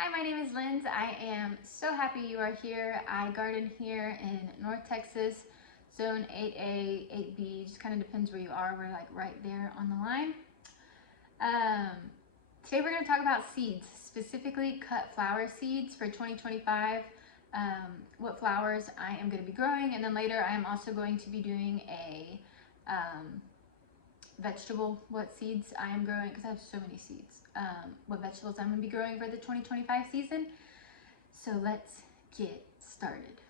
Hi, my name is Linz. I am so happy you are here. I garden here in North Texas, zone 8A, 8B, just kind of depends where you are. We're like right there on the line. Today we're going to talk about seeds, specifically cut flower seeds for 2025, what flowers I am going to be growing, and then later I am also going to be doing a vegetable, what seeds I am growing, because I have so many seeds, what vegetables I'm going to be growing for the 2025 season. So let's get started.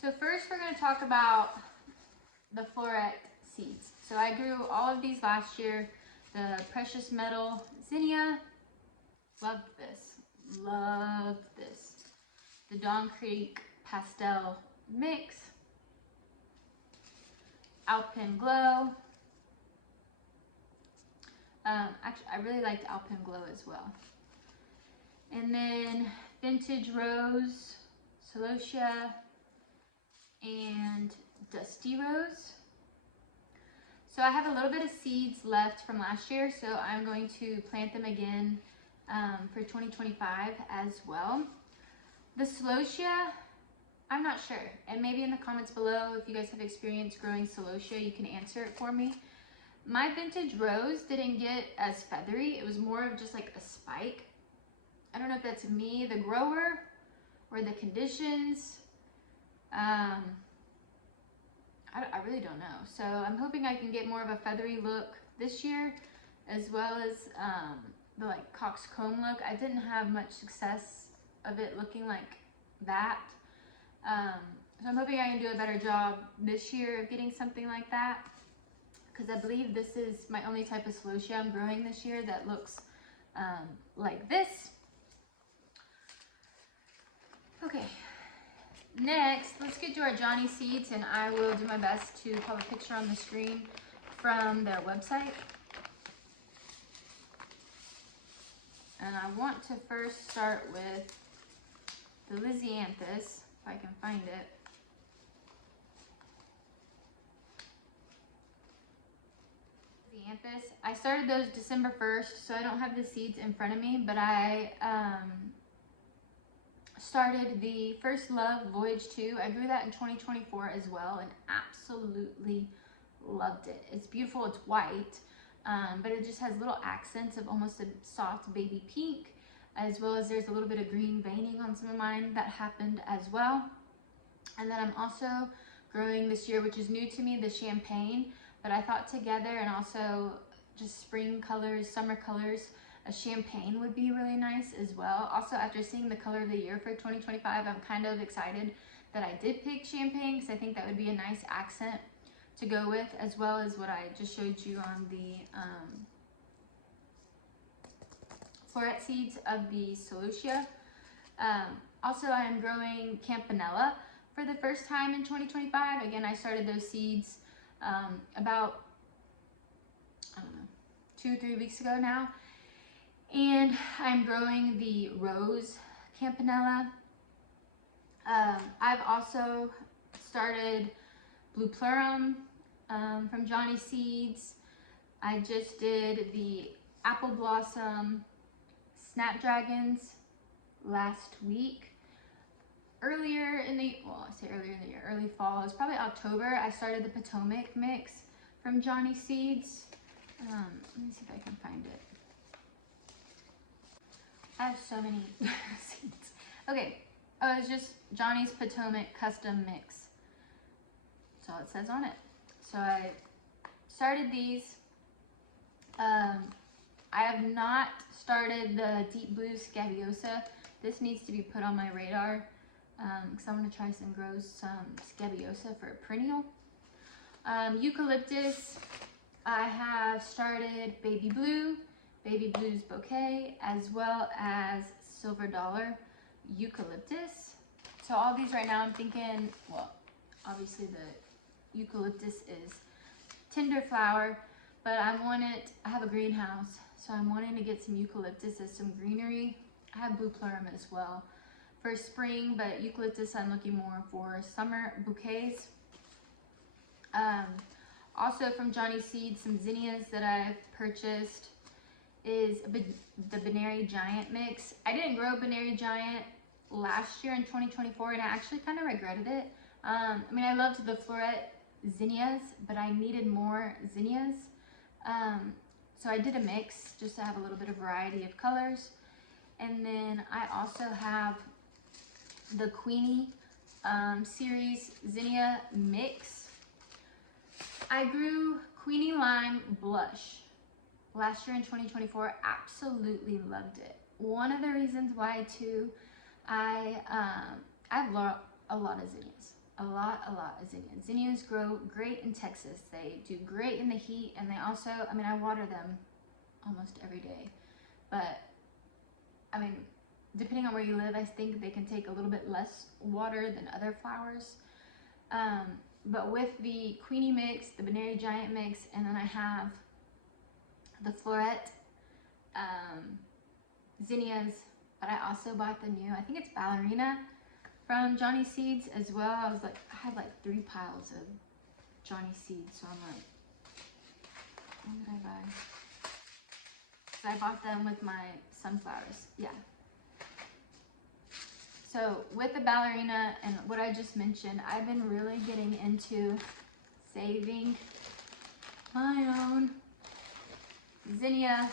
So first we're going to talk about the Floret Seeds. So I grew all of these last year. The precious metal zinnia, loved this. The Dawn Creek pastel mix, Alpine Glow. Actually, I really liked Alpine Glow as well. And then Vintage Rose, Celosia, and Dusty Rose. So I have a little bit of seeds left from last year, so I'm going to plant them again for 2025 as well. The Celosia, I'm not sure, and maybe in the comments below, if you guys have experience growing Celosia, you can answer it for me. My Vintage Rose didn't get as feathery. It was more of just like a spike. I don't know if that's me, the grower, or the conditions. I really don't know. So I'm hoping I can get more of a feathery look this year, as well as the like coxcomb look. I didn't have much success of it looking like that. So I'm hoping I can do a better job this year of getting something like that, because I believe this is my only type of celosia I'm growing this year that looks like this. Okay, next let's get to our Johnny seeds, and I will do my best to pop a picture on the screen from their website. And I want to first start with the Lisianthus, if I can find it. I started those December 1st, so I don't have the seeds in front of me, but I started the First Love Voyage 2. I grew that in 2024 as well and absolutely loved it. It's beautiful, it's white, but it just has little accents of almost a soft baby pink, as well as there's a little bit of green veining on some of mine that happened as well. And then I'm also growing this year, which is new to me, the champagne. But I thought together, and also just spring colors, summer colors, a champagne would be really nice as well. Also, after seeing the color of the year for 2025, I'm kind of excited that I did pick champagne, because I think that would be a nice accent to go with, as well as what I just showed you on the Floret Seeds of the Celosia. Also, I am growing Campanula for the first time in 2025. Again, I started those seeds about, I don't know, 2-3 weeks ago now. And I'm growing the Rose Campanula. I've also started Bupleurum from Johnny Seeds. I just did the Apple Blossom Snapdragons last week. Earlier in the, well, I say earlier in the year, early fall, it was probably October, I started the Potomac mix from Johnny Seeds. Let me see if I can find it. I have so many seeds. Okay, oh, it's just Johnny's Potomac custom mix. That's all it says on it. So I started these. I have not started the Deep Blue Scabiosa. This needs to be put on my radar, because I want to try some grows, some Scabiosa for a perennial. Eucalyptus, I have started Baby Blue's Bouquet, as well as Silver Dollar Eucalyptus. So all these right now I'm thinking, well, obviously the Eucalyptus is tender flower, but I have a greenhouse, so I'm wanting to get some Eucalyptus as some greenery. I have Bupleurum as well for spring, but Eucalyptus I'm looking more for summer bouquets. Also from Johnny Seeds, some Zinnias that I've purchased, is the Binary Giant mix. I didn't grow Binary Giant last year in 2024, and I actually kind of regretted it. I mean, I loved the Floret Zinnias, but I needed more Zinnias. So I did a mix just to have a little bit of variety of colors. And then I also have the Queenie series Zinnia mix. I grew Queenie Lime Blush last year in 2024. Absolutely loved it. One of the reasons why too, I have a lot of zinnias. A lot of zinnias. Zinnias grow great in Texas. They do great in the heat, and they also, I mean, I water them almost every day. But I mean, depending on where you live, I think they can take a little bit less water than other flowers. But with the Queenie mix, the Binary Giant mix, and then I have the Floret Zinnias, but I also bought the new, I think it's Ballerina from Johnny Seeds as well. I was like, I had like 3 piles of Johnny Seeds, so I'm like, what did I buy? So I bought them with my sunflowers, yeah. So with the Ballerina and what I just mentioned, I've been really getting into saving my own Zinnia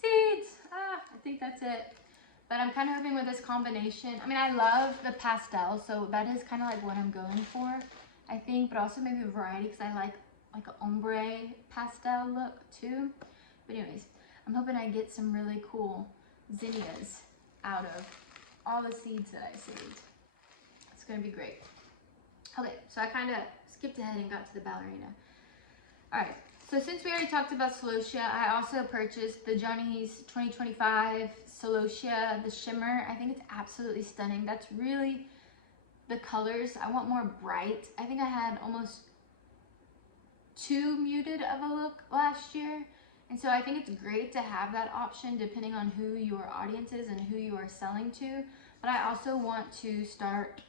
seeds. I think that's it. But I'm kind of hoping with this combination, I mean, I love the pastel, so that is kind of like what I'm going for, I think, but also maybe a variety because I like an ombre pastel look too. But anyways, I'm hoping I get some really cool zinnias out of all the seeds that I saved. It's gonna be great. Okay, so I kind of skipped ahead and got to the Ballerina. All right, so since we already talked about Celosia, I also purchased the Johnny's 2025 Celosia, the shimmer. I think it's absolutely stunning. That's really the colors. I want more bright. I think I had almost too muted of a look last year. And so I think it's great to have that option depending on who your audience is and who you are selling to. But I also want to start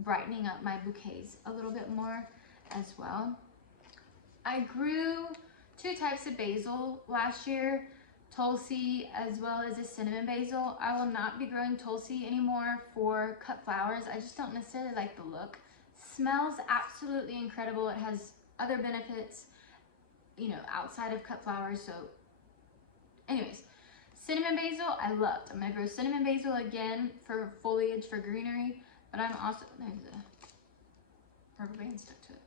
brightening up my bouquets a little bit more as well. I grew 2 types of basil last year, Tulsi as well as a cinnamon basil. I will not be growing Tulsi anymore for cut flowers. I just don't necessarily like the look. Smells absolutely incredible. It has other benefits, you know, outside of cut flowers. So anyways, cinnamon basil I loved. I'm gonna grow cinnamon basil again for foliage, for greenery, but I'm also, there's a rubber band stuck to it.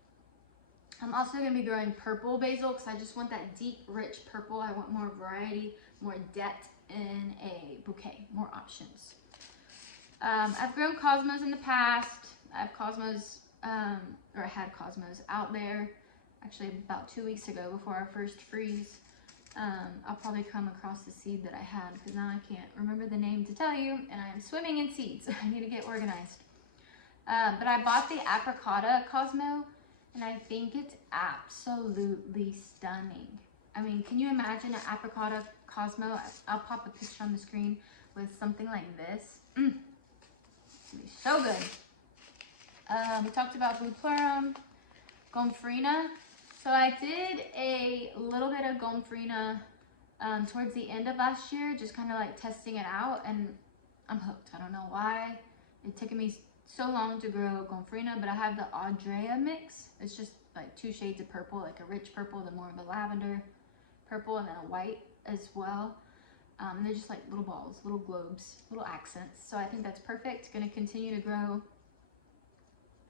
I'm also gonna be growing purple basil because I just want that deep, rich purple. I want more variety, more depth in a bouquet, more options. I've grown cosmos in the past. I have cosmos, or I had cosmos out there actually about 2 weeks ago before our first freeze. I'll probably come across the seed that I had because now I can't remember the name to tell you, and I am swimming in seeds. I need to get organized. But I bought the Apricota Cosmo, and I think it's absolutely stunning. I mean, can you imagine an Apricota Cosmo? I'll pop a picture on the screen with something like this. It's gonna be so good. We talked about Bupleurum, Gomphrena. So I did a little bit of Gomphrena towards the end of last year, just kind of like testing it out, and I'm hooked. I don't know why. It took me so long to grow Gomphrena, but I have the Audrea mix. It's just like 2 shades of purple, like a rich purple, then more of a lavender purple, and then a white as well. And they're just like little balls, little globes, little accents. So I think that's perfect. Gonna continue to grow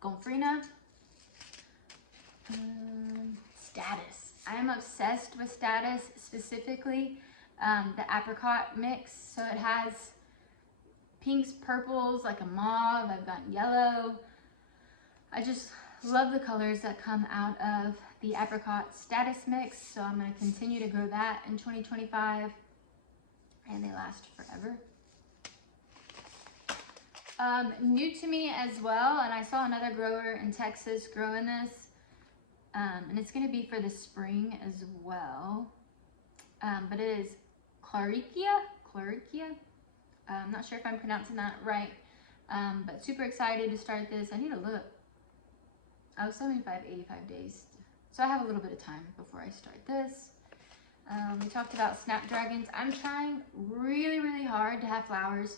Gomphrena. Status. I am obsessed with Status, specifically the apricot mix. So it has pinks, purples, like a mauve. I've got yellow. I just love the colors that come out of the apricot Status mix. So I'm going to continue to grow that in 2025, and they last forever. New to me as well, and I saw another grower in Texas growing this, and it's going to be for the spring as well, but it is Claricia. I'm not sure if I'm pronouncing that right, but super excited to start this. I need to look. Oh, 75, 85 days. So I have a little bit of time before I start this. We talked about snapdragons. I'm trying really, really hard to have flowers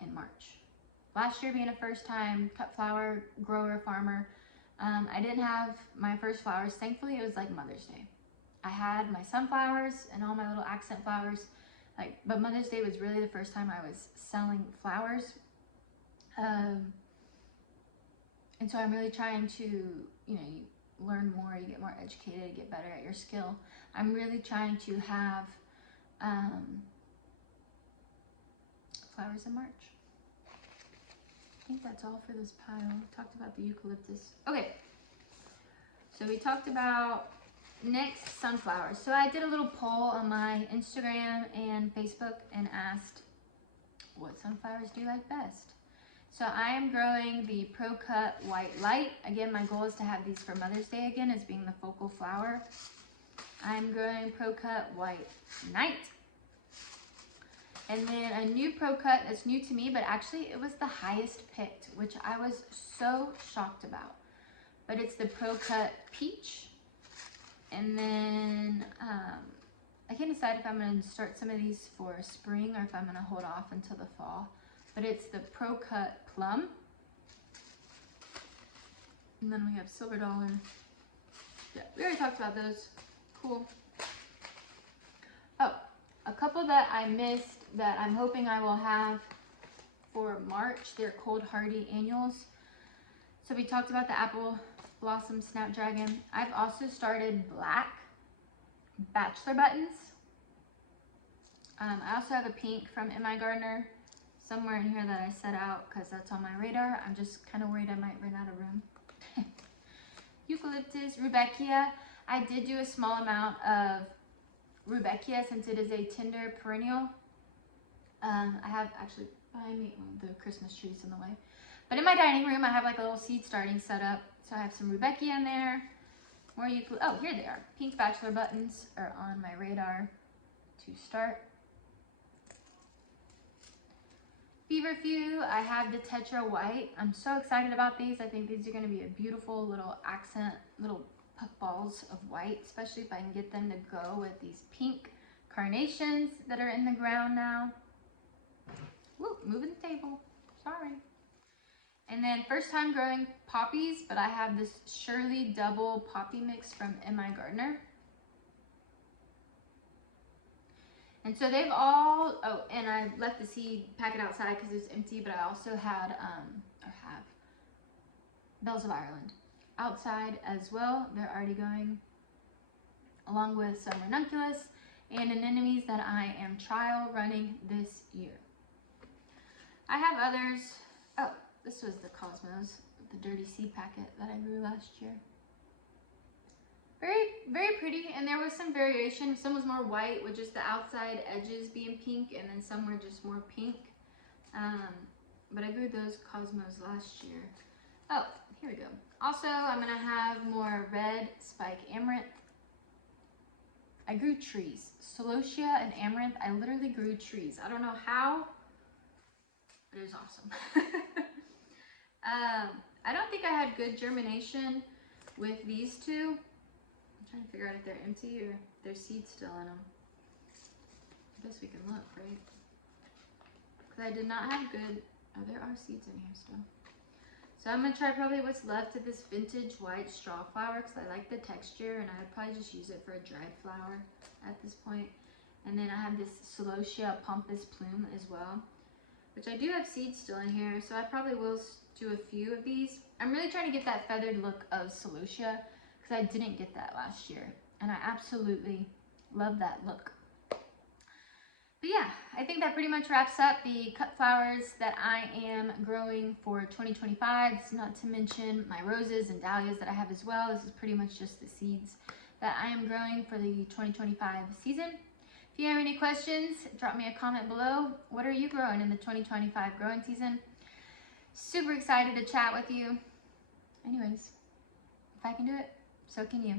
in March. Last year being a first time cut flower grower farmer, I didn't have my first flowers. Thankfully, it was like Mother's Day. I had my sunflowers and all my little accent flowers, but Mother's Day was really the first time I was selling flowers. And so I'm really trying to, you learn more, you get more educated, you get better at your skill. I'm really trying to have flowers in March. I think that's all for this pile. We talked about the eucalyptus. Okay, so we talked about next sunflowers. So I did a little poll on my Instagram and Facebook and asked, what sunflowers do you like best? So I am growing the Pro Cut White Light. Again, my goal is to have these for Mother's Day again as being the focal flower. I'm growing Pro Cut White Night. And then a new Pro Cut that's new to me, but actually it was the highest picked, which I was so shocked about. But it's the Pro Cut Peach. And then I can't decide if I'm going to start some of these for spring or if I'm going to hold off until the fall. But it's the Pro Cut Plum. And then we have Silver Dollar. Yeah, we already talked about those. Cool. Oh, a couple that I missed that I'm hoping I will have for March. They're Cold Hardy Annuals. So we talked about the Apple Blossom Snapdragon. I've also started black Bachelor Buttons. I also have a pink from In My Gardener somewhere in here that I set out because that's on my radar. I'm just kind of worried I might run out of room. Eucalyptus, Rudbeckia. I did do a small amount of Rudbeckia since it is a tender perennial. I have actually behind me, the Christmas trees in the way. But in my dining room, I have like a little seed starting set up. So I have some Rudbeckia in there. More oh, here they are. Pink Bachelor Buttons are on my radar to start. Feverfew, I have the Tetra White. I'm so excited about these. I think these are going to be a beautiful little accent, little puff balls of white, especially if I can get them to go with these pink carnations that are in the ground now. Woo, moving the table. Sorry. And then first time growing poppies, but I have this Shirley Double Poppy Mix from In My Gardener. And so they've all, oh, and I left the seed packet outside because it was empty, but I also had, have Bells of Ireland outside as well. They're already going, along with some ranunculus and anemones that I am trial running this year. I have others. Oh, this was the Cosmos, the dirty seed packet that I grew last year. Very, very pretty, and there was some variation. Some was more white with just the outside edges being pink, and then some were just more pink. But I grew those Cosmos last year. Oh, here we go. Also, I'm gonna have more red spike amaranth. I grew trees. Celosia and amaranth, I literally grew trees. I don't know how, but it was awesome. I don't think I had good germination with these two. I'm trying to figure out if they're empty or if there's seeds still in them. I guess we can look, right? Because I did not have good, oh, there are seeds in here still. So I'm going to try probably what's left of this vintage white straw flower because I like the texture and I'd probably just use it for a dried flower at this point. And then I have this Celosia Pompous Plume as well, which I do have seeds still in here, so I probably will do a few of these. I'm really trying to get that feathered look of Celosia because I didn't get that last year, and I absolutely love that look. But yeah, I think that pretty much wraps up the cut flowers that I am growing for 2025. This is not to mention my roses and dahlias that I have as well. This is pretty much just the seeds that I am growing for the 2025 season. If you have any questions, drop me a comment below. What are you growing in the 2025 growing season? Super excited to chat with you. Anyways, if I can do it, so can you.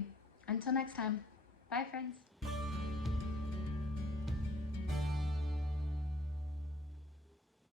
Until next time, bye friends.